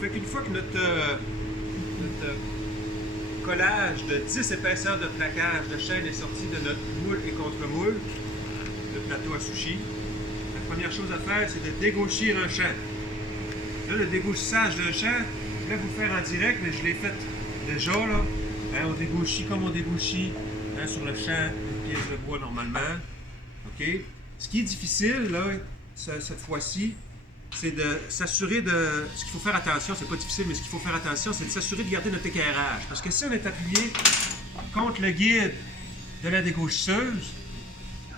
Fait qu'une fois que notre collage de 10 épaisseurs de plaquage de chaîne est sorti de notre moule et contre-moule, le plateau à sushi, la première chose à faire, c'est de dégauchir un champ. Là, le dégauchissage d'un champ, je vais vous faire en direct, mais je l'ai fait déjà, là. Hein, on dégauchit comme on dégauchit hein, sur le champ une pièce de bois normalement. OK? Ce qui est difficile, là, cette fois-ci, c'est de s'assurer de... Ce qu'il faut faire attention, c'est pas difficile, mais ce qu'il faut faire attention, c'est de s'assurer de garder notre équerrage. Parce que si on est appuyé contre le guide de la dégauchisseuse,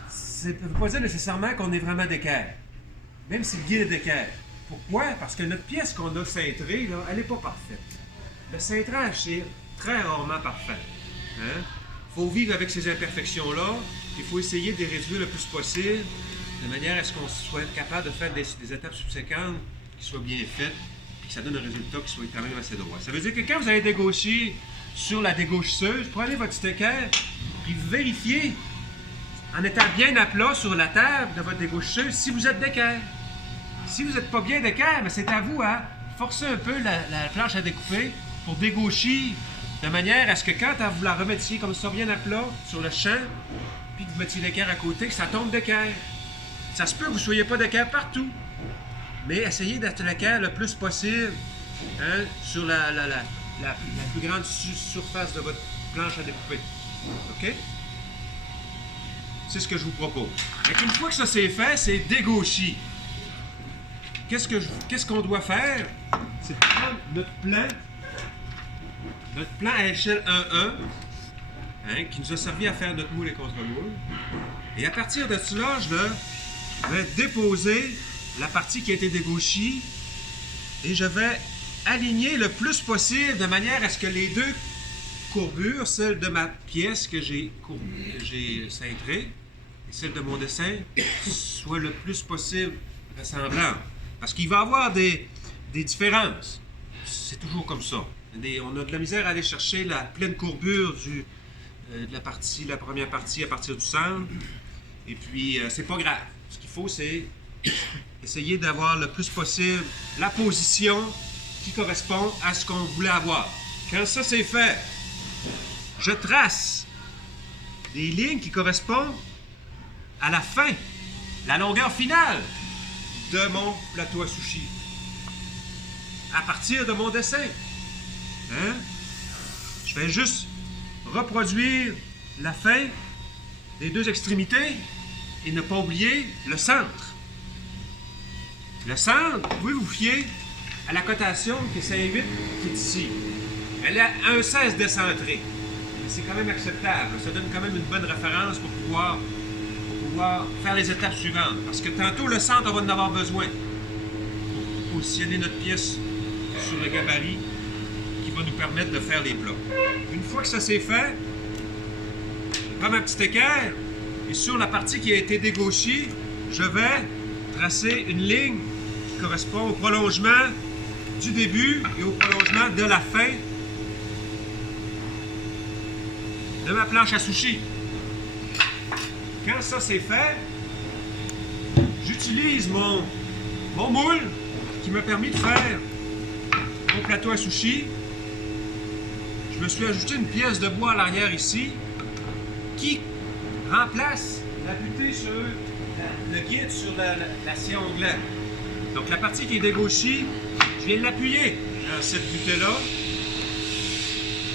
ça ne veut pas dire nécessairement qu'on est vraiment d'équerre. Même si le guide est d'équerre. Pourquoi? Parce que notre pièce qu'on a cintrée, là, elle n'est pas parfaite. Le cintrage, c'est très rarement parfait. Hein? Faut vivre avec ces imperfections-là, il faut essayer de les réduire le plus possible, de manière à ce qu'on soit capable de faire des étapes subséquentes qui soient bien faites, et que ça donne un résultat qui soit quand même assez droit. Ça veut dire que quand vous allez dégaucher sur la dégauchisseuse, prenez votre sticker, puis vérifiez, en étant bien à plat sur la table de votre dégauchisseuse, si vous êtes d'équerre. Si vous n'êtes pas bien d'équerre, c'est à vous à forcer un peu la planche à découper pour dégaucher de manière à ce que quand vous la remettiez comme ça bien à plat sur le champ, puis que vous mettiez l'équerre à côté, que ça tombe d'équerre. Ça se peut que vous ne soyez pas d'équerre partout, mais essayez d'être l'équerre le plus possible hein, sur la plus grande surface de votre planche à découper. OK? C'est ce que je vous propose. Et une fois que ça c'est fait, c'est dégaucher. Qu'est-ce qu'on doit faire? C'est prendre notre plan à échelle 1-1, hein, qui nous a servi à faire notre moule et contre-moule. Et à partir de cela, je vais déposer la partie qui a été dégauchée et je vais aligner le plus possible de manière à ce que les deux courbures, celle de ma pièce que j'ai cintrée et celle de mon dessin, soient le plus possible ressemblantes. Parce qu'il va y avoir des différences. C'est toujours comme ça. On a de la misère à aller chercher la pleine courbure de la première partie à partir du centre. Et puis, c'est pas grave. Ce qu'il faut, c'est essayer d'avoir le plus possible la position qui correspond à ce qu'on voulait avoir. Quand ça c'est fait, je trace des lignes qui correspondent à la fin, la longueur finale de mon plateau à sushi. À partir de mon dessin. Hein? Je vais juste reproduire la fin des deux extrémités et ne pas oublier le centre. Le centre, vous pouvez vous fier à la cotation qui est 5,8 qui est ici. Elle est à 1,16 décentrée. Mais c'est quand même acceptable. Ça donne quand même une bonne référence pour pouvoir faire les étapes suivantes. Parce que tantôt, le centre, on va en avoir besoin pour positionner notre pièce sur le gabarit qui va nous permettre de faire les plats. Une fois que ça c'est fait, je prends ma petite équerre et sur la partie qui a été dégauchée, je vais tracer une ligne qui correspond au prolongement du début et au prolongement de la fin de ma planche à sushi. Quand ça c'est fait, j'utilise mon moule qui m'a permis de faire mon plateau à sushi. Je me suis ajouté une pièce de bois à l'arrière ici qui remplace la butée sur le guide sur l'acier onglet. Donc la partie qui est dégauchée, je viens de l'appuyer dans cette butée-là.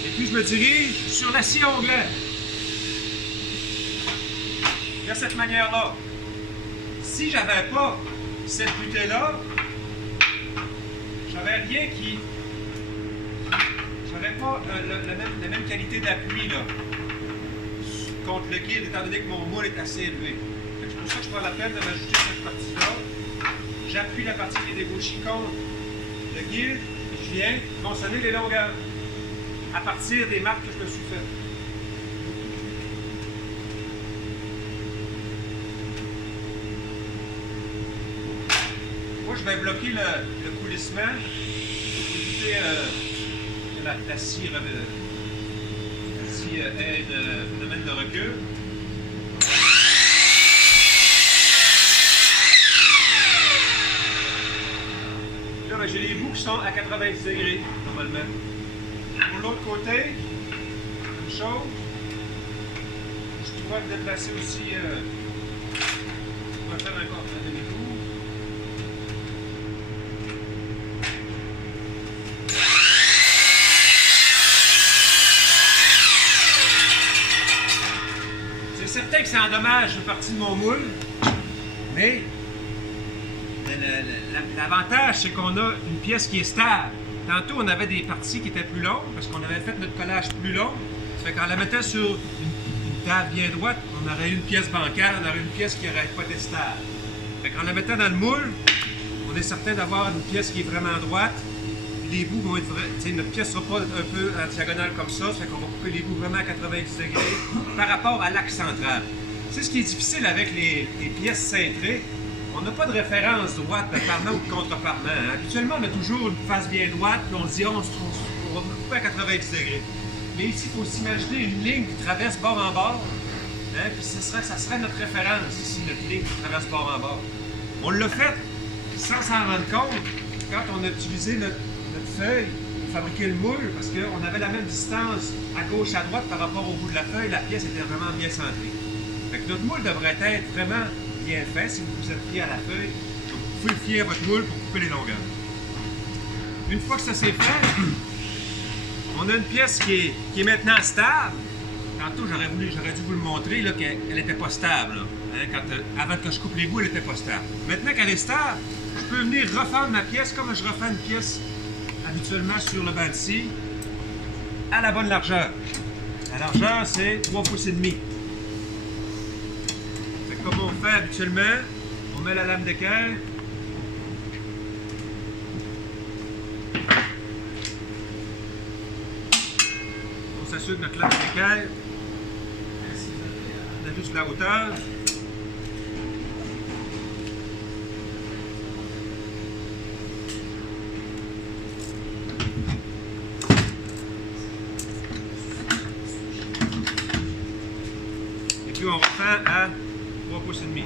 Et puis je me dirige sur l'acier onglet. De cette manière-là. Si j'avais pas cette butée-là, j'avais rien qui... J'aurais pas la même qualité d'appui là, contre le guide, étant donné que mon moule est assez élevé. C'est pour ça que je prends la peine de m'ajouter cette partie-là. J'appuie la partie qui est dégauchée contre le guide et je viens mentionner les longueurs à partir des marques que je me suis faites. Moi, je vais bloquer le coulissement pour éviter que la scie ait un phénomène de recul. Là, ben, j'ai les bouts qui sont à 90 degrés, normalement. Pour l'autre côté, même chose. Je pourrais me déplacer aussi. On va faire encore un demi-tour. C'est certain que ça endommage une partie de mon moule, mais l'avantage, c'est qu'on a une pièce qui est stable. Tantôt, on avait des parties qui étaient plus longues parce qu'on avait fait notre collage plus long. Ça fait qu'en la mettant sur une table bien droite, on aurait eu une pièce bancale, on aurait eu une pièce qui n'aurait pas été stable. Fait qu'en la mettant dans le moule, on est certain d'avoir une pièce qui est vraiment droite. Puis les bouts vont être vrais. Notre pièce ne sera pas un peu en diagonale comme ça. Ça fait qu'on va couper les bouts vraiment à 90 degrés par rapport à l'axe central. C'est ce qui est difficile avec les pièces cintrées. On n'a pas de référence droite de parement ou de contre-parement. Hein. Habituellement, on a toujours une face bien droite, puis on se dit, on va couper à 90 degrés. Mais ici, il faut s'imaginer une ligne qui traverse bord en bord. Hein, puis ça serait notre référence, ici, notre ligne qui traverse bord en bord. On l'a fait sans s'en rendre compte quand on a utilisé notre feuille pour fabriquer le moule, parce qu'on avait la même distance à gauche, à droite par rapport au bout de la feuille. La pièce était vraiment bien centrée. Fait que notre moule devrait être vraiment bien fait. Si vous êtes fier à la feuille, vous pouvez le fier à votre moule pour couper les longueurs. Une fois que ça c'est fait, on a une pièce qui est maintenant stable. Tantôt, j'aurais dû vous le montrer qu'elle n'était pas stable. Hein, avant que je coupe les bouts, elle n'était pas stable. Maintenant qu'elle est stable, je peux venir refendre ma pièce comme je refais une pièce habituellement sur le banc de scie à la bonne largeur. La largeur, c'est 3 pouces et demi. Comme on fait habituellement, on met la lame d'équerre. On s'assure que notre lame d'équerre a juste la hauteur. Et puis on refait à 3 pouces et demi.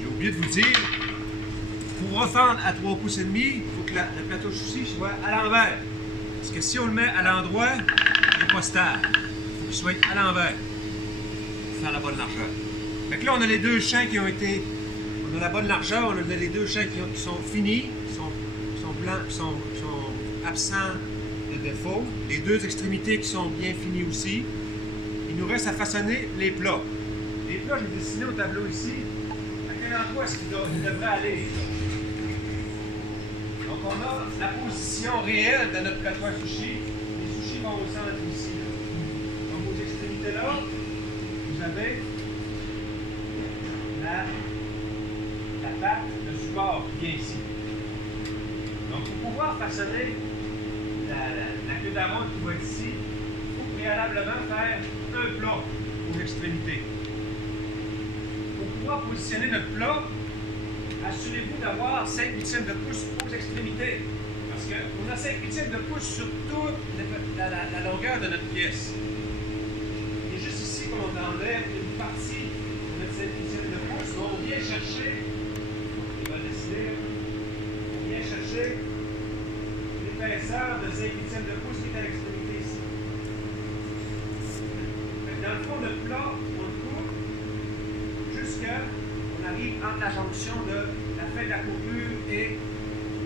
J'ai oublié de vous dire, pour refendre à 3 pouces et demi, il faut que le plateau souci soit à l'envers. Parce que si on le met à l'endroit, il n'est pas stable. Il faut qu'il soit à l'envers pour faire la bonne largeur. Donc là, on a les deux champs qui ont été... On a la bonne largeur, on a les deux champs qui sont finis, qui sont blancs, qui sont absents de défaut. Les deux extrémités qui sont bien finies aussi. Il nous reste à façonner les plats. Les plats, j'ai dessiné au tableau ici. À quel endroit est-ce qu'il devrait aller? Donc on a la position réelle de notre plateau à sushi. Les sushis vont au centre ici. Donc aux extrémités là, vous avez la patte, le support qui vient ici. Donc pour pouvoir façonner la queue d'aronde qui va être ici, il faut préalablement faire un plat aux extrémités. Pour pouvoir positionner notre plat, assurez-vous d'avoir 5/8 de pouce aux extrémités. Parce qu'on a 5/8 de pouce sur toute la longueur de notre pièce. Et juste ici, quand on enlève une partie de notre 5/8 de pouce, on vient chercher, il va décider, on vient chercher l'épaisseur de 5/8 de pouce qui est à l'extrémité ici. Dans le fond, notre plat, on le coupe jusqu'à on arrive entre la jonction de la fin de la coupure et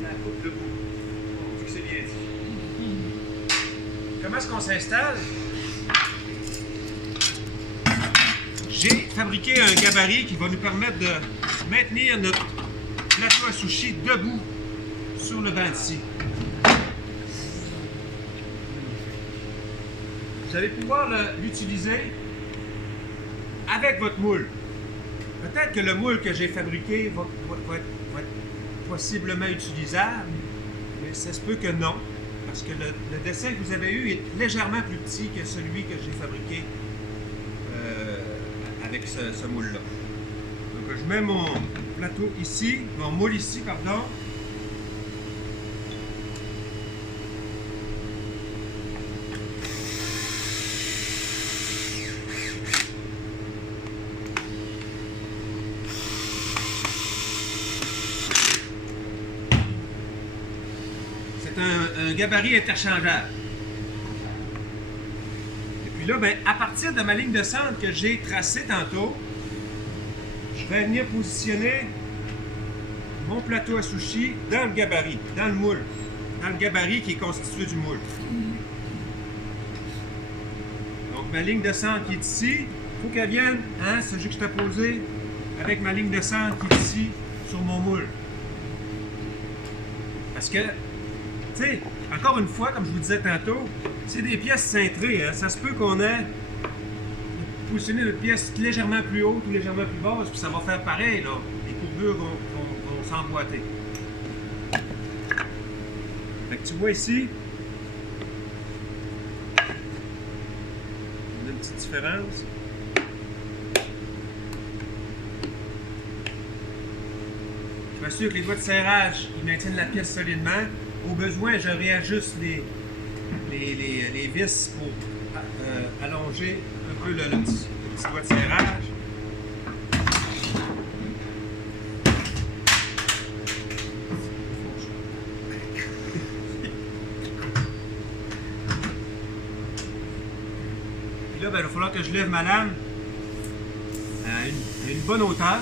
la coupe de bout. On dit que c'est bien dit. Comment est-ce qu'on s'installe? J'ai fabriqué un gabarit qui va nous permettre de maintenir notre plateau à sushi debout sur le banc de scie. Vous allez pouvoir l'utiliser avec votre moule. Peut-être que le moule que j'ai fabriqué va être possiblement utilisable, mais ça se peut que non, parce que le dessin que vous avez eu est légèrement plus petit que celui que j'ai fabriqué avec ce moule-là. Donc je mets mon plateau ici, mon moule ici, pardon. C'est un gabarit interchangeable. Et puis là, ben, à partir de ma ligne de centre que j'ai tracée tantôt, je vais venir positionner mon plateau à sushi dans le gabarit, dans le moule, dans le gabarit qui est constitué du moule. Donc ma ligne de centre qui est ici, il faut qu'elle vienne, hein, c'est juxtaposé avec ma ligne de centre qui est ici sur mon moule. Parce que, tu sais, encore une fois, comme je vous disais tantôt, c'est des pièces cintrées, hein. Ça se peut qu'on ait positionné notre pièce légèrement plus haute ou légèrement plus basse, puis ça va faire pareil, là. Les courbures vont s'emboîter. Fait que tu vois ici, on a une petite différence. Je m'assure que les doigts de serrage ils maintiennent la pièce solidement. Au besoin, je réajuste les vis pour allonger un peu le petit doigt de serrage. Puis là, ben, il va falloir que je lève ma lame à une bonne hauteur.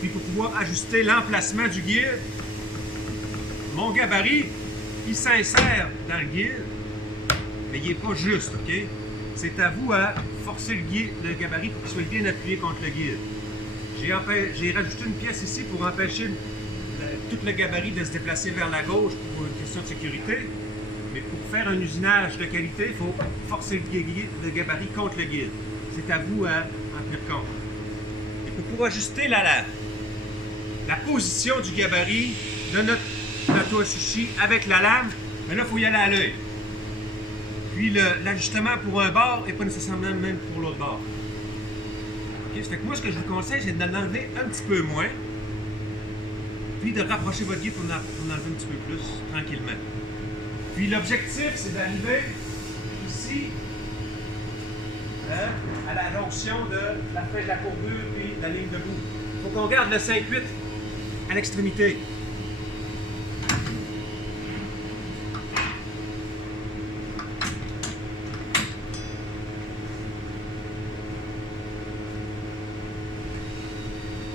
Puis pour pouvoir ajuster l'emplacement du guide, mon gabarit, il s'insère dans le guide, mais il n'est pas juste, OK? C'est à vous à forcer le gabarit pour qu'il soit bien appuyé contre le guide. J'ai rajouté une pièce ici pour empêcher tout le gabarit de se déplacer vers la gauche pour une question de sécurité. Mais pour faire un usinage de qualité, il faut forcer le gabarit contre le guide. C'est à vous à en tenir compte. Et pour ajuster la position du gabarit de notre plateau à sushi avec la lame, mais là, il faut y aller à l'œil. Puis l'ajustement pour un bord n'est pas nécessairement même pour l'autre bord. Okay? Ça fait que moi, ce que je vous conseille, c'est de l'enlever un petit peu moins, puis de rapprocher votre guide pour en enlever un petit peu plus, tranquillement. Puis l'objectif, c'est d'arriver ici, hein, à la jonction de la fin de la courbure puis de la ligne de bout. Il faut qu'on garde le 5-8 à l'extrémité.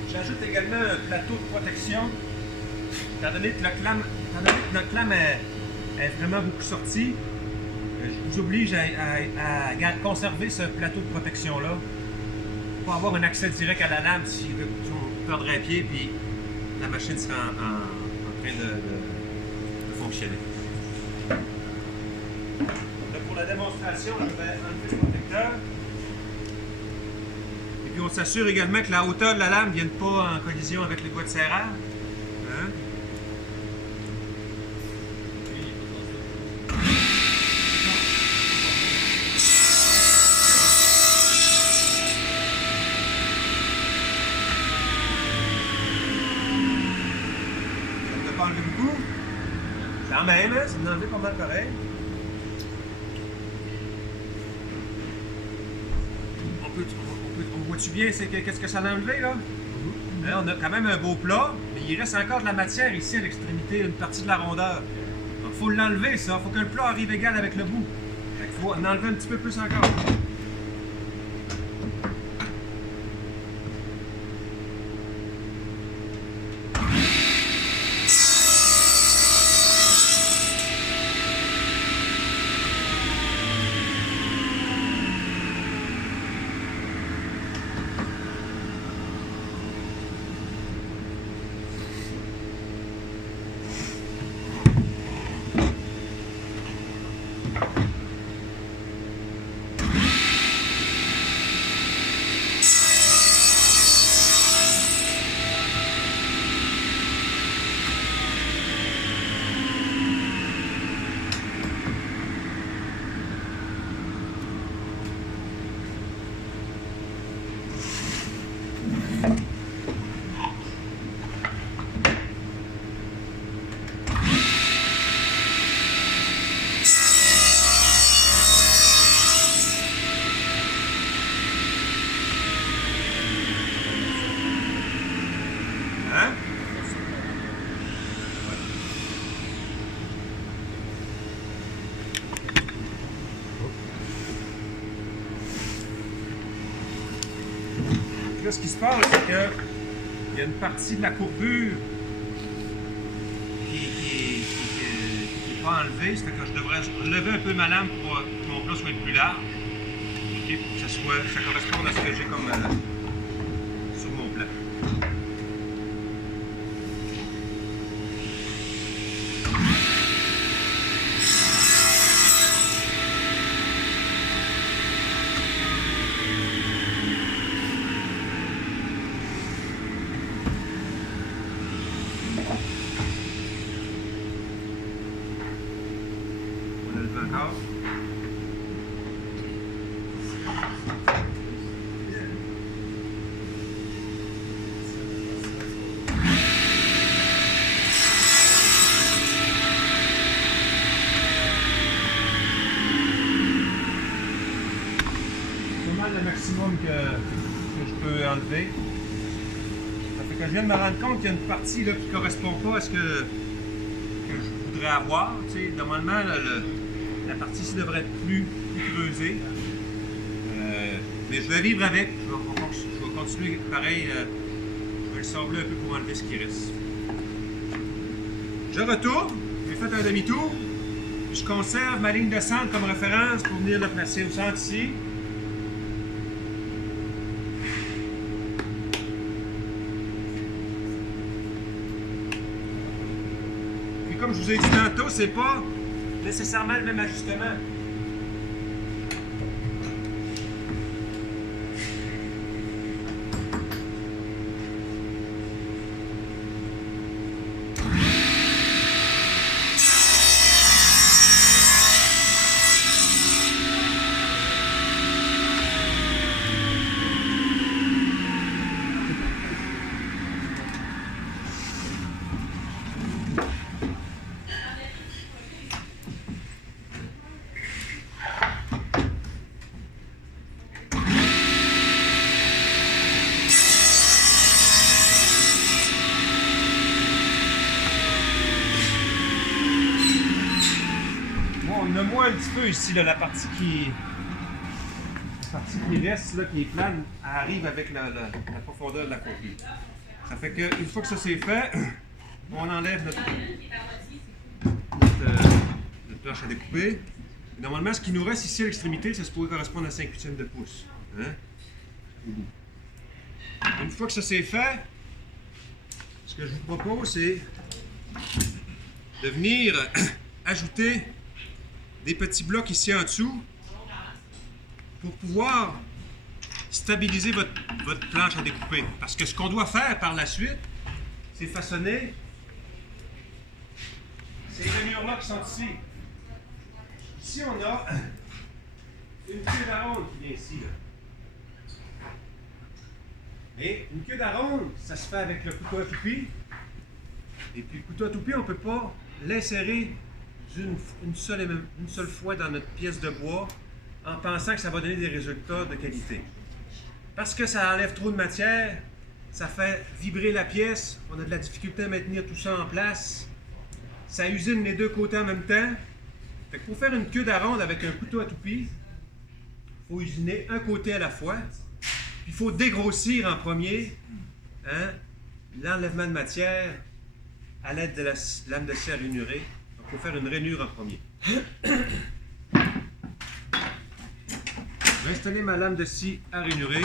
J'ajoute également un plateau de protection, étant donné que notre lame est vraiment beaucoup sortie. Je vous oblige à conserver ce plateau de protection-là pour avoir un accès direct à la lame si on perdrait pied puis la machine sera en train de fonctionner. Là, pour la démonstration, je vais enlever le protecteur. Et puis on s'assure également que la hauteur de la lame ne vienne pas en collision avec le doigt de serrage. Hein? Enlever beaucoup. Quand même, hein, ça me enlevé pas mal pareil. On voit-tu bien qu'est-ce que ça a enlevé là? Hein, on a quand même un beau plat, mais il reste encore de la matière ici à l'extrémité, une partie de la rondeur. Donc il faut l'enlever ça, il faut que le plat arrive égal avec le bout. Il faut en enlever un petit peu plus encore. là, ce qui se passe, c'est que il y a une partie de la courbure qui n'est pas enlevée. Ça fait que je devrais lever un peu ma lame pour que mon plat soit plus large. Et pour que ça corresponde à ce que j'ai comme sur mon plat. On a levé encore. Le maximum que je peux enlever. Ça fait que je viens de me rendre compte qu'il y a une partie là, qui ne correspond pas à ce que je voudrais avoir. Tu sais, normalement, la partie ici devrait être plus creusée. Mais je vais vivre avec. Je vais continuer pareil. Je vais le sabler un peu pour enlever ce qui reste. Je retourne. J'ai fait un demi-tour. Je conserve ma ligne de centre comme référence pour venir le placer au centre ici. Comme je vous ai dit tantôt, c'est pas nécessairement le même ajustement. On a moins un petit peu ici, là, la partie qui reste, là, qui est plane, elle arrive avec la profondeur de la courbure. Ça fait qu'une fois que ça c'est fait, on enlève notre planche à découper. Et normalement, ce qui nous reste ici à l'extrémité, ça se pourrait correspondre à 5/8 de pouce. Hein? Une fois que ça c'est fait, ce que je vous propose, c'est de venir ajouter des petits blocs ici en dessous pour pouvoir stabiliser votre planche à découper. Parce que ce qu'on doit faire par la suite, c'est façonner ces rainures-là qui sont ici. Ici, on a une queue d'aronde qui vient ici. Là. Et une queue d'aronde, ça se fait avec le couteau à toupie. Et puis le couteau à toupie, on ne peut pas l'insérer une seule fois dans notre pièce de bois en pensant que ça va donner des résultats de qualité. Parce que ça enlève trop de matière, ça fait vibrer la pièce, on a de la difficulté à maintenir tout ça en place, ça usine les deux côtés en même temps. Fait que pour faire une queue d'aronde avec un couteau à toupie, il faut usiner un côté à la fois, puis il faut dégrossir en premier l'enlèvement de matière à l'aide de la lame de scie à rainurée. Il faut faire une rainure en premier. Je vais installer ma lame de scie à rainurer.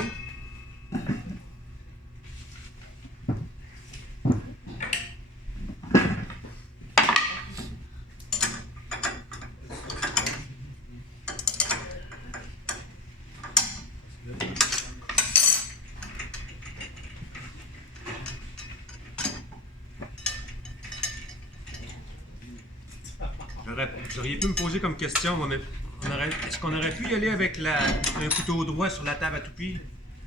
Vous auriez pu me poser comme question, moi, mais est-ce qu'on aurait pu y aller avec un couteau droit sur la table à toupie?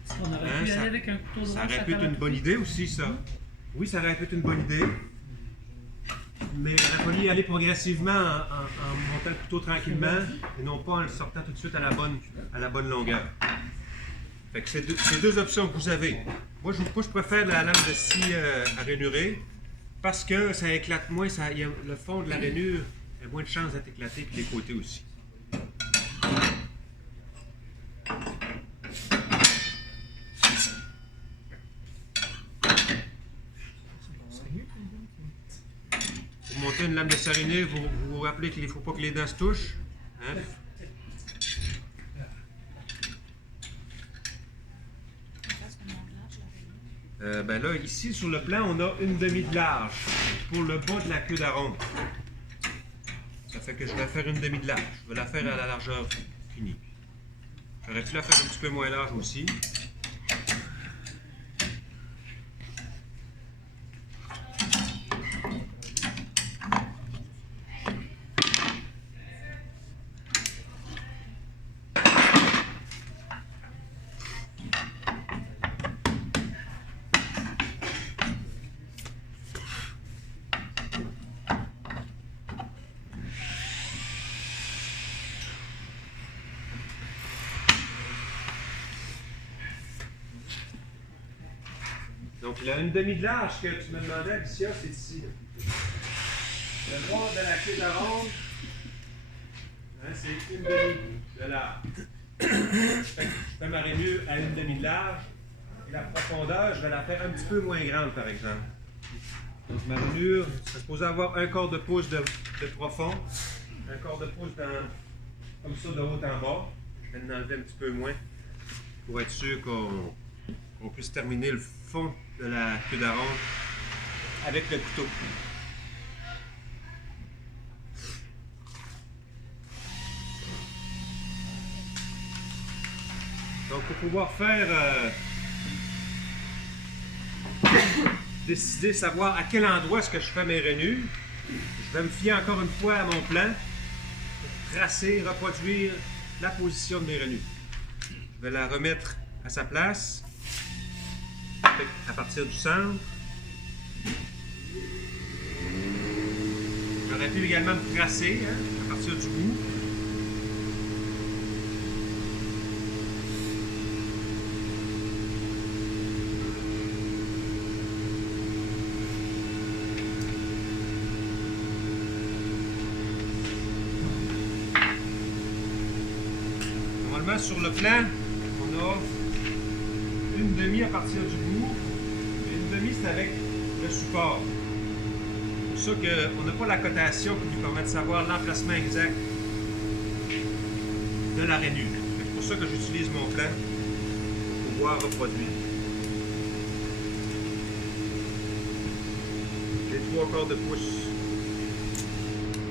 Est-ce qu'on aurait pu y aller avec un couteau droit? Ça aurait pu être une bonne idée aussi, ça. Oui, ça aurait pu être une bonne idée. Mais il aurait fallu y aller progressivement en montant le couteau tranquillement et non pas en le sortant tout de suite à la bonne longueur. Fait que c'est deux options que vous avez. Moi, je préfère la lame de scie à rainurer parce que ça éclate moins, le fond de la rainure a moins de chances d'être éclaté, puis les côtés aussi. monter une lame de serinée, vous vous rappelez qu'il ne faut pas que les dents se touchent. Hein? Ben là, ici, sur le plan, on a une demi de large pour le bas de la queue d'aronde. Ça fait que je vais faire une demi de large. Je vais la faire à la largeur finie. J'aurais pu la faire un petit peu moins large aussi. Donc, il a une demi de large que tu me demandais, Alicia, c'est ici. Le bord de la queue d'aronde, hein, c'est une demi de large. Je fais ma rainure à une demi de large. Et la profondeur, je vais la faire un petit peu moins grande, par exemple. Donc, ma rainure, c'est supposé avoir un quart de pouce de profond, un quart de pouce comme ça de haut en bas. Je vais en enlever un petit peu moins pour être sûr qu'on puisse terminer le fond de la queue d'aronde avec le couteau. Donc, pour pouvoir faire décider, savoir à quel endroit est-ce que je fais mes rainures, je vais me fier encore une fois à mon plan pour tracer, reproduire la position de mes rainures. Je vais la remettre à sa place à partir du centre. J'aurais pu également me tracer à partir du bout. Normalement, sur le plan, on a une demi à partir du bout. Et une demi, c'est avec le support. C'est pour ça qu'on n'a pas la cotation qui nous permet de savoir l'emplacement exact de la rainure. C'est pour ça que j'utilise mon plan pour pouvoir reproduire. J'ai 3 quarts de pouce.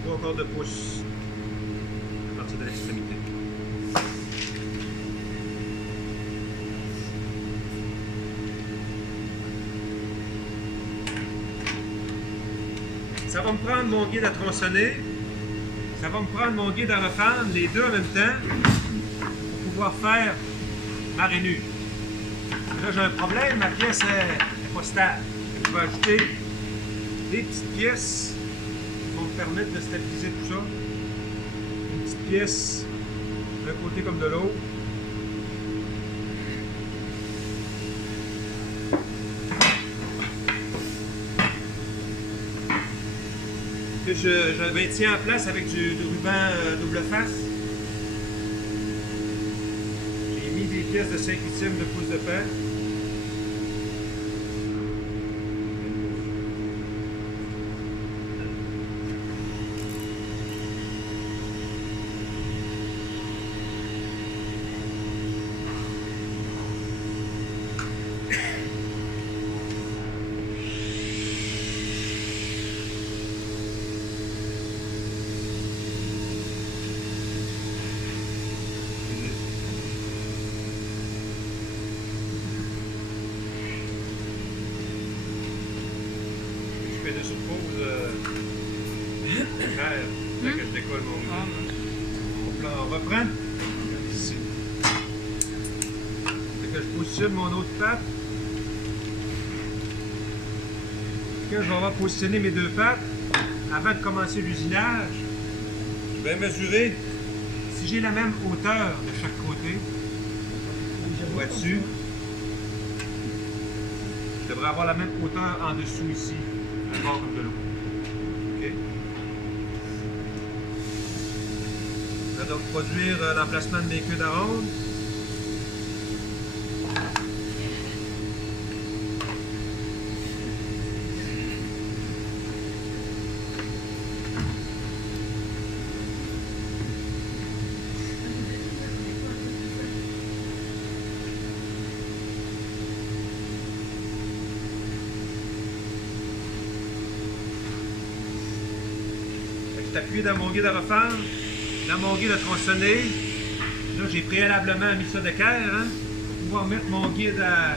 3 quarts de pouce à partir de l'extrémité. Ça va me prendre mon guide à tronçonner, ça va me prendre mon guide à refendre, les deux en même temps, pour pouvoir faire ma rainure. Là, j'ai un problème, ma pièce n'est pas stable. Je vais ajouter des petites pièces qui vont me permettre de stabiliser tout ça. Une petite pièce d'un côté comme de l'autre. Que je maintiens en place avec du ruban double face. J'ai mis des pièces de 5/8 de pouce de pain. Je fais des supposes que je décolle mon plan. On reprend ici. Que je positionne mon autre patte. Que je vais positionner mes deux pattes avant de commencer l'usinage. Je vais mesurer si j'ai la même hauteur de chaque côté. Je vais dessus. Je devrais avoir la même hauteur en dessous ici, d'un bord comme de l'autre. OK? Je vais donc produire l'emplacement de mes queues d'aronde. suis appuyé dans mon guide à refaire, dans mon guide à tronçonner. Là, j'ai préalablement mis ça d'équerre, hein, pour pouvoir mettre mon guide à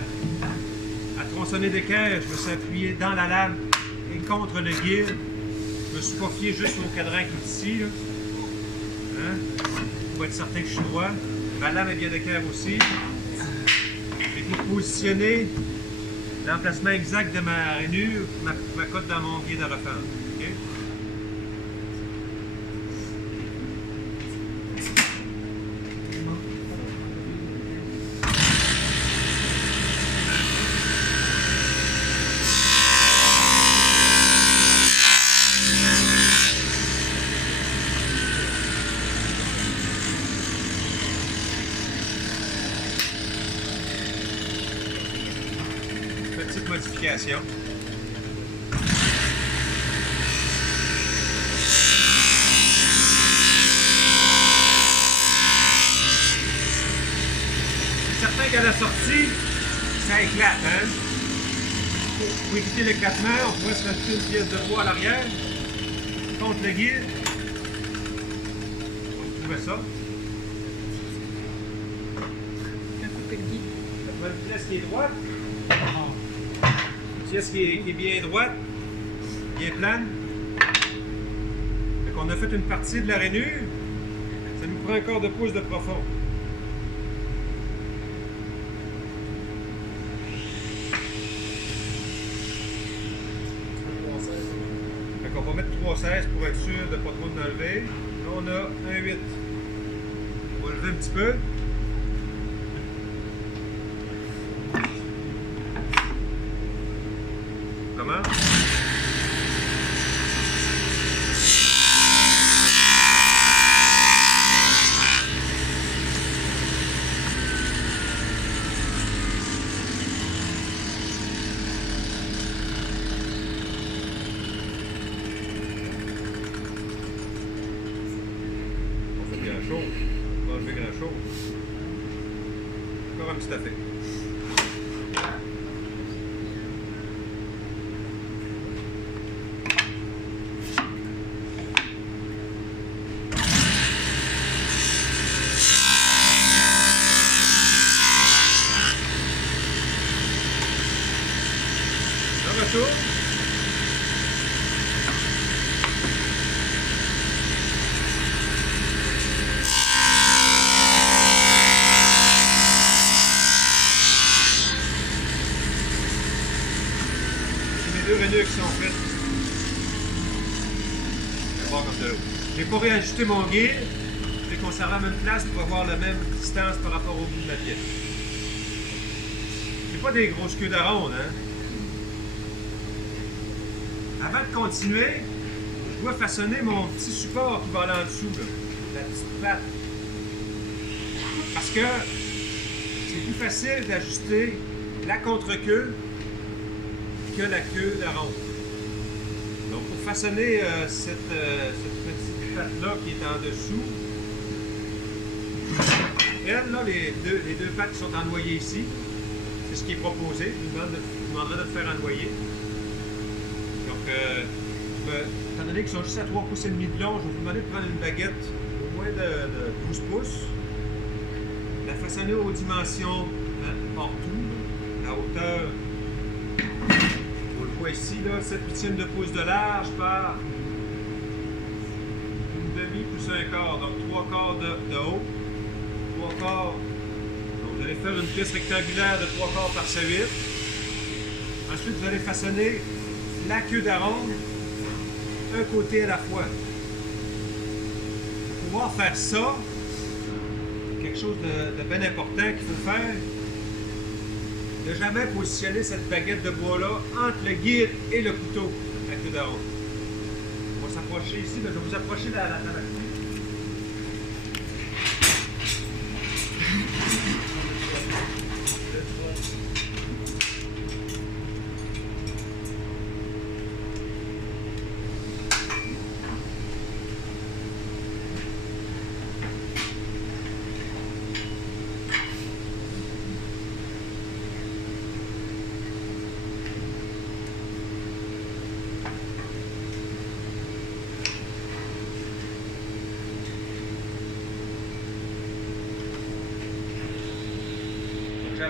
tronçonner d'équerre. Je me suis appuyé dans la lame et contre le guide. Je me suis pas fié juste au cadran qui est ici, là. Hein? Pour être certain que je suis droit. Ma lame est bien d'équerre aussi. Et pour positionner l'emplacement exact de ma rainure, ma cote dans mon guide à refaire. Okay? Petite modification. C'est certain qu'à la sortie, ça éclate, hein? Pour éviter l'éclatement, on pourrait se rajouter une pièce de bois à l'arrière, contre le guide. On va trouver ça. Un coupé de guide. Ça prend une pièce qui est droite. Une pièce qui est bien droite, bien plane. Donc on a fait une partie de la rainure. Ça nous prend un quart de pouce de profond. Donc on va mettre 3,16 pour être sûr de ne pas trop l'enlever. Là on a 1,8. On va lever un petit peu. Comment? On fait grand chose. On va enlever grand chose. Encore un petit affaire. Retour. C'est mes deux rainures qui sont faites. Je vais voir comme de l'eau. Je n'ai pas réajusté mon guide. Je l'ai conservé à la même place pour avoir la même distance par rapport au bout de la pièce. C'est pas des grosses queues d'aronde, hein? Avant de continuer, je dois façonner mon petit support qui va aller en dessous, là, la petite patte. Parce que c'est plus facile d'ajuster la contre-queue que la queue d'aronde. Donc pour façonner cette petite patte-là qui est en dessous, elle, là, les deux pattes qui sont ennoyées ici, c'est ce qui est proposé. Je vous demanderai de le faire ennoyer. Étant donné qu'ils sont juste à 3 pouces et demi de long, je vais vous demander de prendre une baguette au moins de 12 pouces, la façonner aux dimensions partout, la hauteur, on le voit ici, là, 7/8 de pouce de large par une demi plus un quart, donc 3 quarts de haut, 3 quarts, donc vous allez faire une pièce rectangulaire de 3 quarts par C8. Ensuite vous allez façonner la queue d'aronde, un côté à la fois. Pour pouvoir faire ça, quelque chose de bien important qu'il faut faire, ne jamais positionner cette baguette de bois-là entre le guide et le couteau, la queue d'aronde. On va s'approcher ici, mais je vais vous approcher de la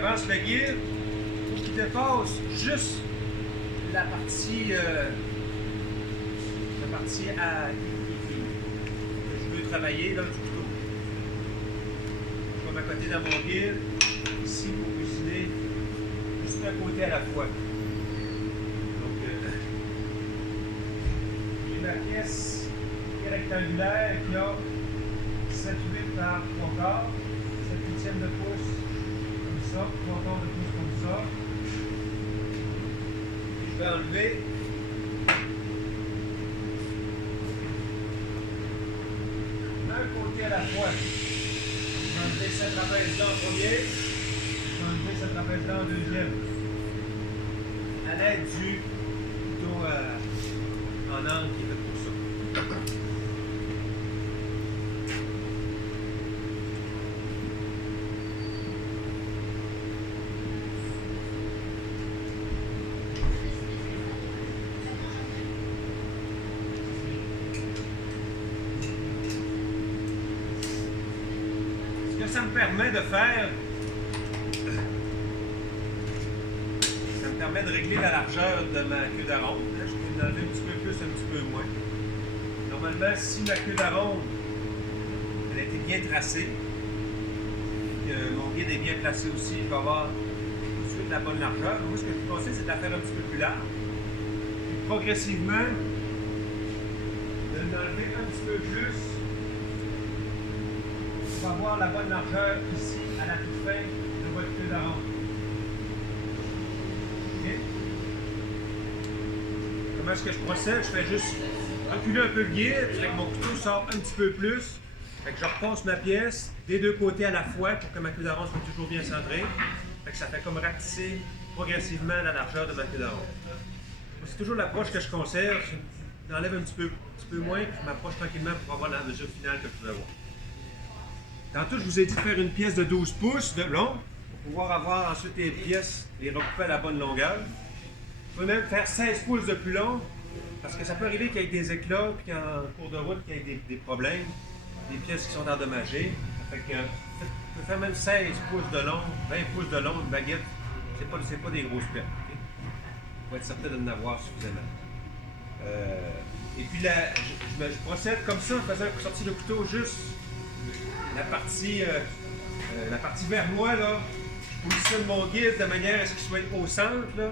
j'avance le guide, il faut qu'il dépasse juste la partie que je veux travailler là, du couteau. Je vais m'accoter dans mon guide, ici pour usiner juste un côté à la fois. Donc, j'ai ma pièce rectangulaire qui a 7-8 par 3/4, 7/8 de pouce comme ça, 3/4 de pouce comme ça. Je vais enlever un côté à la fois. Je vais enlever cette trapèze-là en premier, je vais enlever cette trapèze-là en deuxième. À l'aide du couteau en angle qui est fait pour ça. Ça me permet de faire, ça me permet de régler la largeur de ma queue d'aronde. Là, je peux l'enlever un petit peu plus, un petit peu moins. Normalement, si ma queue d'aronde, elle a été bien tracée, et que mon guide est bien placé aussi, je vais avoir tout de suite la bonne largeur. Moi, ce que je vous conseille, c'est de la faire un petit peu plus large. Puis progressivement, de l'enlever un petit peu plus. On va avoir la bonne largeur ici à la toute fin de votre queue d'aronde. Okay. Comment est-ce que je procède? Je fais juste reculer un peu le guide, fait que mon couteau sort un petit peu plus. Fait que je repasse ma pièce des deux côtés à la fois pour que ma queue d'aronde soit toujours bien centrée. Fait que ça fait comme ratisser progressivement la largeur de ma queue d'aronde. C'est toujours l'approche que je conserve. J'enlève un petit peu moins, puis je m'approche tranquillement pour avoir la mesure finale que je voudrais avoir. Tantôt, je vous ai dit de faire une pièce de 12 pouces de long pour pouvoir avoir ensuite les pièces, les recouper à la bonne longueur. Vous pouvez même faire 16 pouces de plus long parce que ça peut arriver qu'il y ait des éclats puis qu'en cours de route, qu'il y ait des problèmes, des pièces qui sont endommagées. Fait que, vous pouvez faire même 16 pouces de long, 20 pouces de long, une baguette. C'est pas des grosses pertes. Okay? Pour être certain de en avoir suffisamment. Et puis là, je procède comme ça en faisant sortir le couteau juste. La partie vers moi, là, je positionne mon guide de manière à ce qu'il soit au centre, là.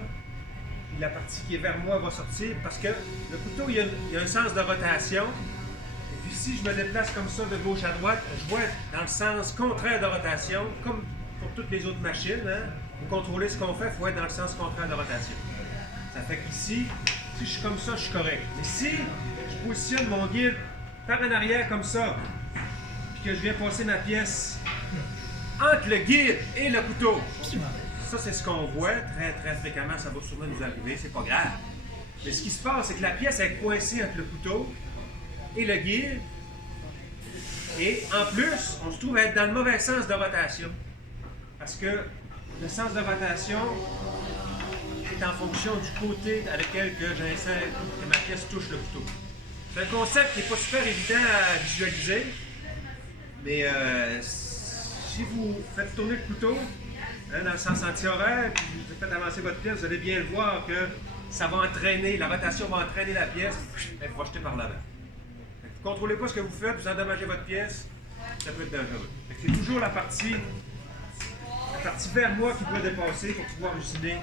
Puis la partie qui est vers moi va sortir parce que le couteau, il y a un sens de rotation. Et puis si je me déplace comme ça de gauche à droite, je vois dans le sens contraire de rotation, comme pour toutes les autres machines. Hein, pour contrôler ce qu'on fait, il faut être dans le sens contraire de rotation. Ça fait qu'ici, si je suis comme ça, je suis correct. Mais si je positionne mon guide par en arrière comme ça, que je viens passer ma pièce entre le guide et le couteau. Ça, c'est ce qu'on voit très, très fréquemment. Ça va sûrement nous arriver, c'est pas grave. Mais ce qui se passe, c'est que la pièce est coincée entre le couteau et le guide. Et en plus, on se trouve à être dans le mauvais sens de rotation. Parce que le sens de rotation est en fonction du côté avec lequel j'insère que ma pièce touche le couteau. C'est un concept qui n'est pas super évident à visualiser. Mais si vous faites tourner le couteau dans le sens anti-horaire, puis vous faites avancer votre pièce, vous allez bien le voir que ça va entraîner, la rotation va entraîner la pièce, elle va projeter par l'avant. Vous ne contrôlez pas ce que vous faites, vous endommagez votre pièce, ça peut être dangereux. C'est toujours la partie vers moi qui doit dépasser pour pouvoir usiner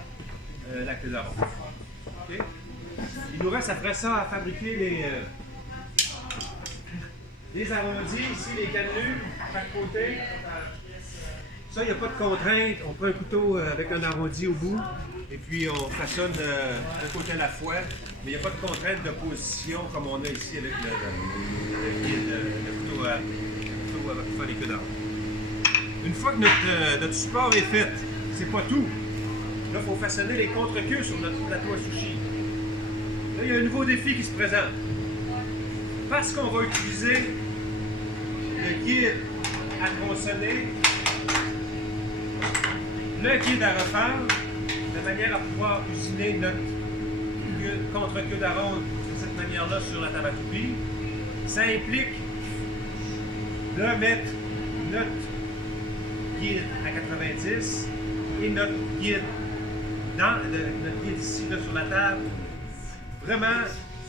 la queue d'aronde. Okay? Il nous reste après ça à fabriquer les arrondis, ici les cannelures, chaque côté. Ça, il n'y a pas de contrainte. On prend un couteau avec un arrondi au bout et puis on façonne un côté à la fois. Mais il n'y a pas de contrainte de position comme on a ici avec le couteau pour faire les queues d'aronde. Une fois que notre support est fait, c'est pas tout. Là, il faut façonner les contre-queues sur notre plateau à sushi. Là, il y a un nouveau défi qui se présente. Parce qu'on va utiliser le guide à tronçonner, le guide à refaire, de manière à pouvoir usiner notre contre-queue d'aronde de cette manière-là sur la table à toupie. Ça implique de mettre notre guide à 90, et notre guide. Notre guide ici, là, sur la table. Vraiment,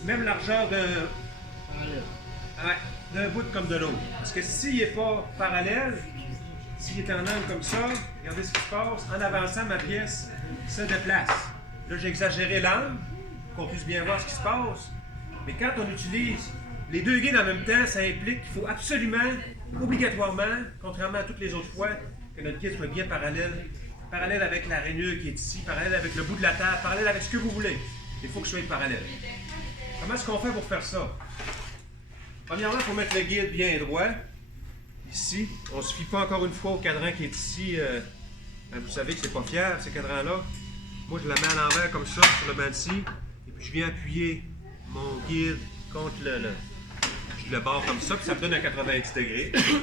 même largeur d'un bout comme de l'autre. Parce que s'il n'est pas parallèle, s'il est en angle comme ça, regardez ce qui se passe. En avançant, ma pièce se déplace. Là, j'ai exagéré l'angle pour qu'on puisse bien voir ce qui se passe. Mais quand on utilise les deux guides en même temps, ça implique qu'il faut absolument, obligatoirement, contrairement à toutes les autres fois, que notre guide soit bien parallèle. Parallèle avec la rainure qui est ici, parallèle avec le bout de la table, parallèle avec ce que vous voulez. Il faut que ce soit parallèle. Comment est-ce qu'on fait pour faire ça? Premièrement, il faut mettre le guide bien droit. Ici, on ne se fie pas encore une fois au cadran qui est ici. Vous savez que c'est pas fiable, ces cadrans-là. Moi, je la mets à l'envers comme ça, sur le banc de scie. Et puis, je viens appuyer mon guide contre le bord comme ça, puis ça me donne un 90 degrés. Puis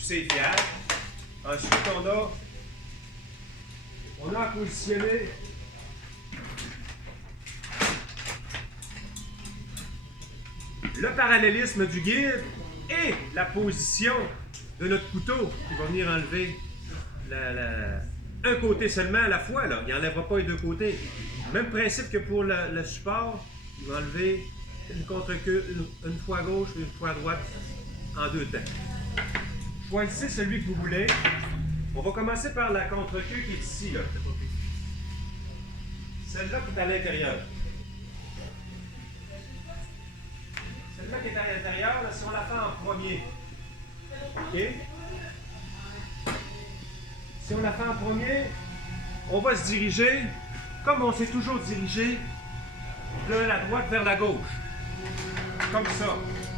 c'est fiable. Ensuite, on a positionné le parallélisme du guide et la position de notre couteau qui va venir enlever un côté seulement à la fois. Là. Il n'enlèvera pas les deux côtés. Même principe que pour le support, il va enlever une contre-queue, une fois à gauche et une fois à droite en deux temps. Choisissez celui que vous voulez. On va commencer par la contre-queue qui est ici. Là. Celle-là qui est à l'intérieur. Celle-là qui est à l'intérieur, si on la fait en premier. OK? Si on la fait en premier, on va se diriger comme on s'est toujours dirigé de la droite vers la gauche. Comme ça.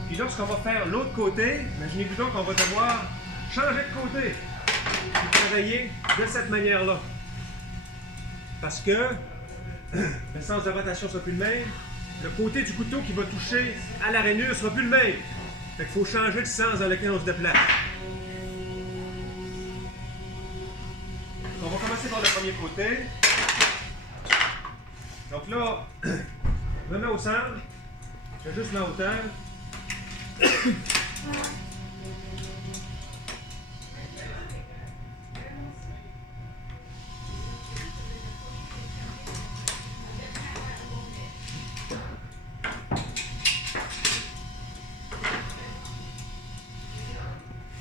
Puis lorsqu'on va faire l'autre côté, imaginez-vous donc qu'on va devoir changer de côté et travailler de cette manière-là. Parce que le sens de rotation ne sera plus le même. Le côté du couteau qui va toucher à la rainure ne sera plus le même. Fait qu'il faut changer le sens dans lequel on se déplace. On va commencer par le premier côté. Donc là, je me mets au centre. Je fais juste ma hauteur.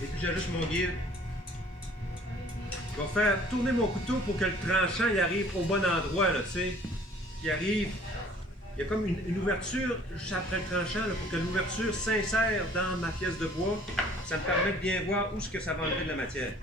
Et puis j'ajuste mon guide. Je vais faire tourner mon couteau pour que le tranchant il arrive au bon endroit, là, tu sais. Il arrive. Il y a comme une ouverture juste après le tranchant là, pour que l'ouverture s'insère dans ma pièce de bois. Ça me permet de bien voir où est-ce que ça va enlever de la matière.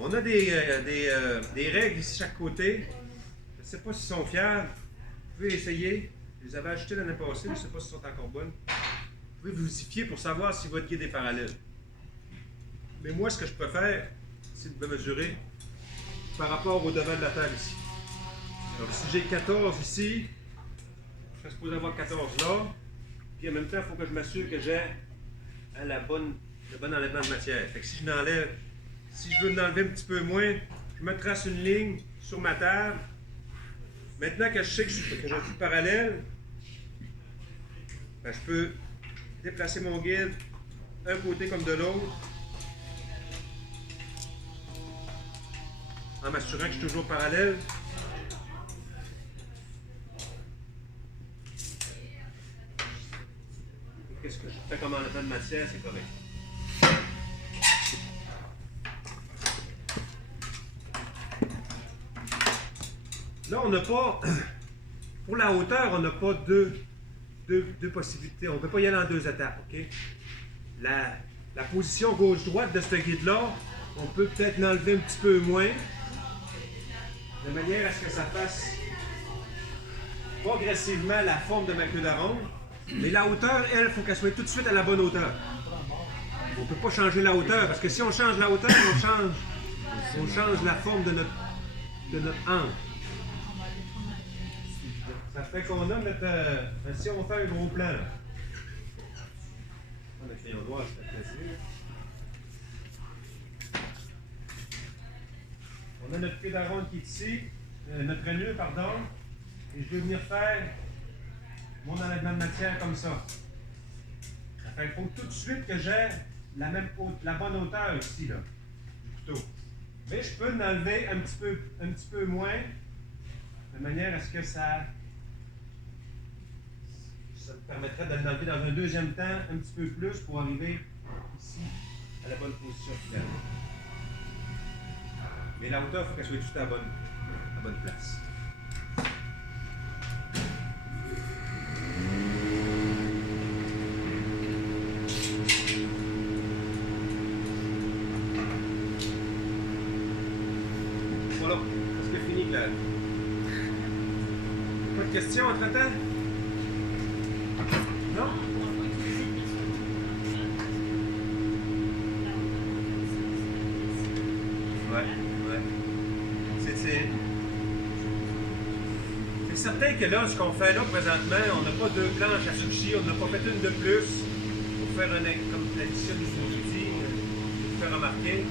On a des règles ici chaque côté. Je ne sais pas s'ils sont fiables. Vous pouvez essayer. Je les avais achetées l'année passée, mais je ne sais pas s'ils sont encore bonnes. Vous pouvez vous y fier pour savoir si votre guide est parallèle. Mais moi, ce que je préfère, c'est de me mesurer par rapport au devant de la table ici. Donc, si j'ai 14 ici, je serais supposé avoir 14 là. Puis en même temps, il faut que je m'assure que j'ai le bon enlèvement de matière. Fait que si je l'enlève, si je veux l'enlever un petit peu moins, je me trace une ligne sur ma table. Maintenant que je sais que je suis parallèle, ben, je peux déplacer mon guide un côté comme de l'autre en m'assurant que je suis toujours parallèle. Qu'est-ce que je fais comme enlèvement de matière, c'est correct. Là, on n'a pas, pour la hauteur, on n'a pas deux possibilités. On ne peut pas y aller en deux étapes, OK? La position gauche-droite de ce guide-là, on peut peut-être l'enlever un petit peu moins, de manière à ce que ça fasse progressivement la forme de ma queue d'aronde. Mais la hauteur, elle, il faut qu'elle soit tout de suite à la bonne hauteur. On ne peut pas changer la hauteur, parce que si on change la hauteur, on change la forme de notre angle. Ça fait qu'on a notre... si on fait un gros plan, là. On a le crayon noir, c'est facile. On a notre pied d'aronde qui est ici, notre rainure, pardon, et je vais venir faire mon enlèvement de matière comme ça. Ça fait qu'il faut tout de suite que j'ai la bonne hauteur ici, là, du couteau. Mais je peux l'enlever un petit peu moins, de manière à ce que ça me permettrait de l'enlever dans un deuxième temps un petit peu plus pour arriver ici à la bonne position finale. Mais la hauteur, il faut qu'elle soit juste à la bonne place. Voilà, presque fini, Claire. Pas de questions entre-temps? Non? Ouais. C'est certain que là, ce qu'on fait là présentement, on n'a pas deux planches à sushi, on n'a pas fait une de plus pour faire comme l'addition du dit, pour faire remarquer,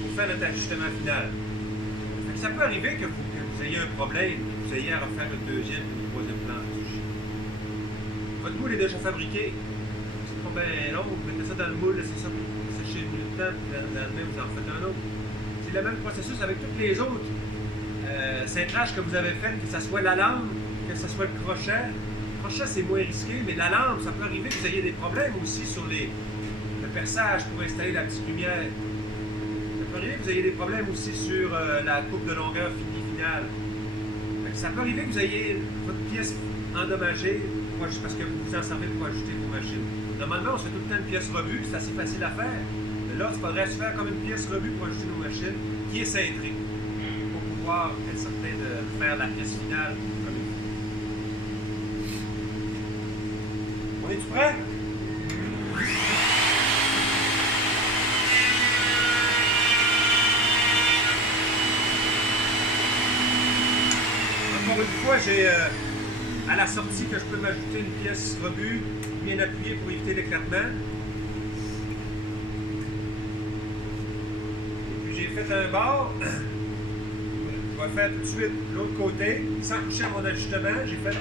pour faire notre ajustement final. Fait que ça peut arriver que vous ayez un problème, que vous ayez à refaire une deuxième ou une troisième planche à sushi. Votre moule est déjà fabriqué. C'est pas bien long, vous mettez ça dans le moule, laissez ça sécher une minute de temps, puis le lendemain, vous en refaites un autre. C'est le même processus avec toutes les autres cintrages que vous avez fait, que ce soit la lame, que ce soit le crochet. Le crochet, c'est moins risqué, mais la lame, ça peut arriver que vous ayez des problèmes aussi sur le perçage pour installer la petite lumière. Ça peut arriver que vous ayez des problèmes aussi sur la coupe de longueur finale. Ça peut arriver que vous ayez votre pièce endommagée parce que vous vous en servez pour ajuster vos machines. Normalement, on se fait tout le temps une pièce revue, c'est assez facile à faire. Mais là, il faudrait se faire comme une pièce revue pour ajuster nos machines qui est cintrée pour pouvoir être certain de faire la pièce finale comme il faut. On est-tu prêt? Encore une fois, j'ai à la sortie que je peux m'ajouter une pièce rebut bien appuyée pour éviter l'éclatement. Et puis j'ai fait un bord. Je vais faire tout de suite l'autre côté, sans toucher à mon ajustement. J'ai fait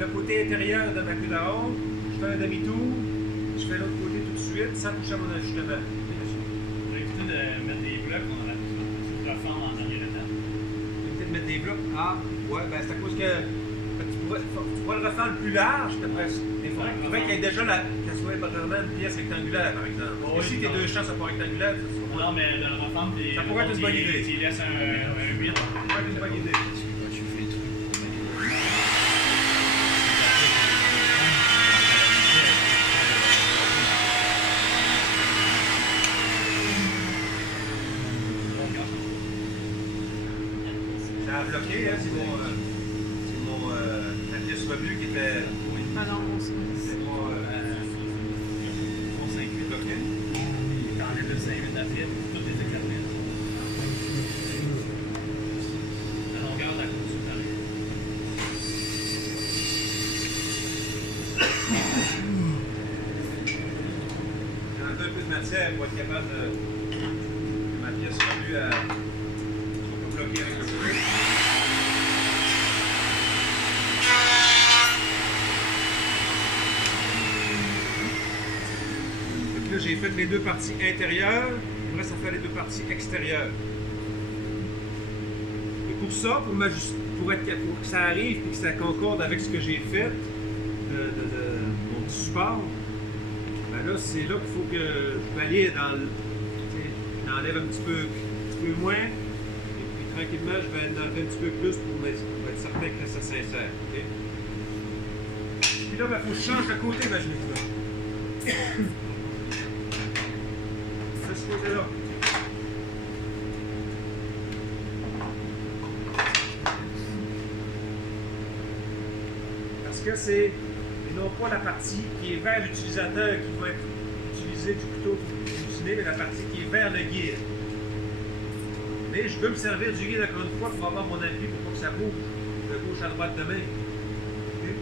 le côté intérieur de ma queue d'aronde. Je fais un demi-tour. Je fais l'autre côté tout de suite, sans toucher à mon ajustement. On va éviter de mettre des blocs, on a tout le fond en arrière de table. Éviter de mettre des blocs. Ah, ouais, ben c'est à cause que tu pourrais le refaire le plus large, après. Il faudrait qu'il y ait déjà qu'elle soit vraiment une pièce rectangulaire, par exemple. Oh, si tes deux champs sont pas rectangulaires, non, mais de le reprendre, ça pourrait être une bonne idée. Tu laisses un 8. Ça pourrait être une bonne idée. Tu fais le truc pour mettre Ça a bloqué, hein, c'est mon la pièce revue qui était. Ah non, on se C'est mon 5-8 bloqué. T'enlèves le 5-8 à pied, toutes les éclatés. La longueur de la course, c'est pareil. J'ai un peu de matière pour être capable de. Ma pièce revue à. Soit pas bloquée avec le feu. Là, j'ai fait les deux parties intérieures, il me reste à faire les deux parties extérieures. Et pour ça, pour que ça arrive et que ça concorde avec ce que j'ai fait de mon petit support, ben là, c'est là qu'il faut que je pallie dans le. J'enlève un petit peu moins, et puis tranquillement, je vais en enlever un petit peu plus pour être certain que ça s'insère. Okay? Puis là, il faut que je change de côté, imaginez-vous. Ce côté-là. Parce que c'est, et non pas la partie qui est vers l'utilisateur qui va être utilisée du couteau pour cuisiner, mais la partie qui est vers le guide. Mais je veux me servir du guide encore une fois pour avoir mon appui pour pas que ça bouge de gauche à droite de même. Okay?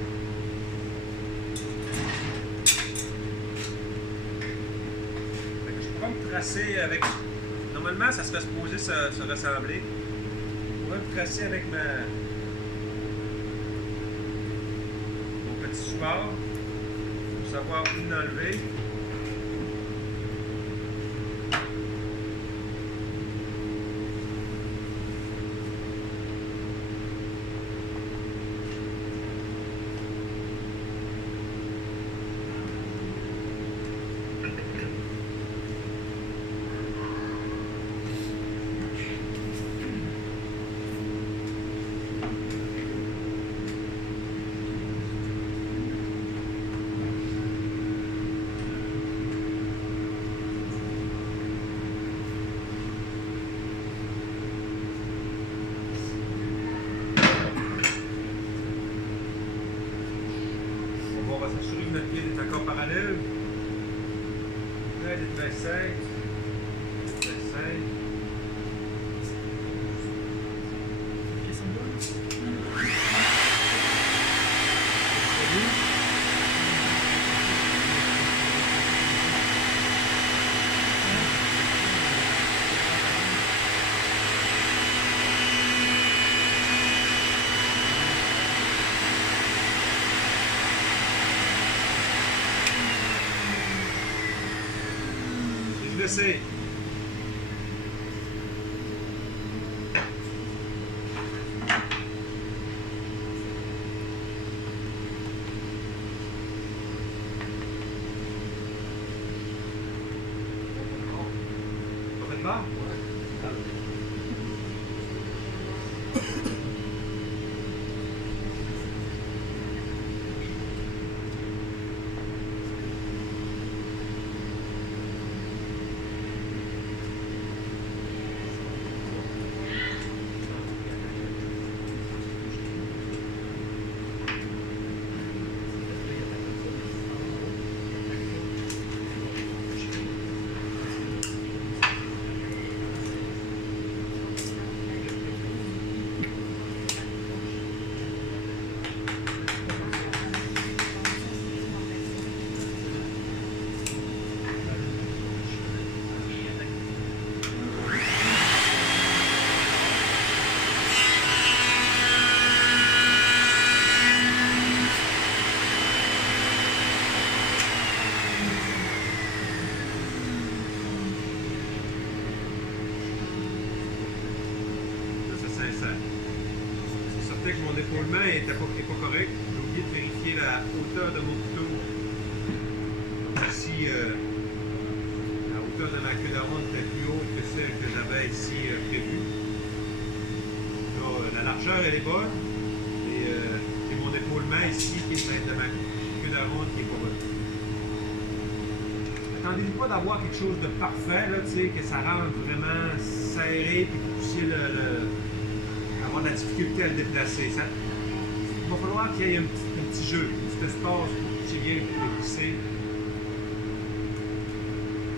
Je peux pas me tracer avec. Normalement, ça serait supposé se ressembler. Je pourrais le tracer avec mon petit support pour savoir où l'enlever. On va s'assurer que notre pile est encore parallèle. Là, il est 25. 25. Je le sais. Pas fait de barre? C'est certain que mon épaulement n'est pas correct. J'ai oublié de vérifier la hauteur de mon couteau. Ici, la hauteur de ma queue d'aronde était plus haute que celle que j'avais ici prévue. Là, la largeur, elle est bonne. Et c'est mon épaulement ici qui est de ma queue d'aronde qui est pas bonne. Attendez-vous pas d'avoir quelque chose de parfait, là, que ça rentre vraiment serré et que vous puissiez avoir de la difficulté à le déplacer. Il va falloir qu'il y ait un petit jeu, un petit espace pour que vous puissiez bien le glisser.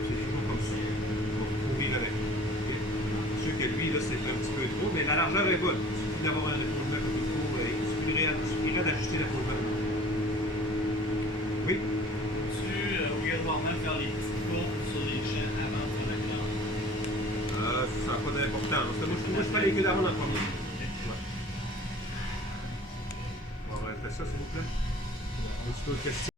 C'est toujours comme ça. On va courir avec. Okay. C'est sûr que lui, là, c'est un petit peu trop, mais la largeur est bonne. Il suffit d'avoir un épaulement comme il faut. Il suffirait d'ajuster l'épaulement. Oui? Obligatoirement faire les petites courbes sur les champs avant de faire la classe. Ça n'a pas d'importance. Moi, je fais les queues d'aronde en premier. Ouais. On va répéter ça, s'il vous plaît. Une petite autre question.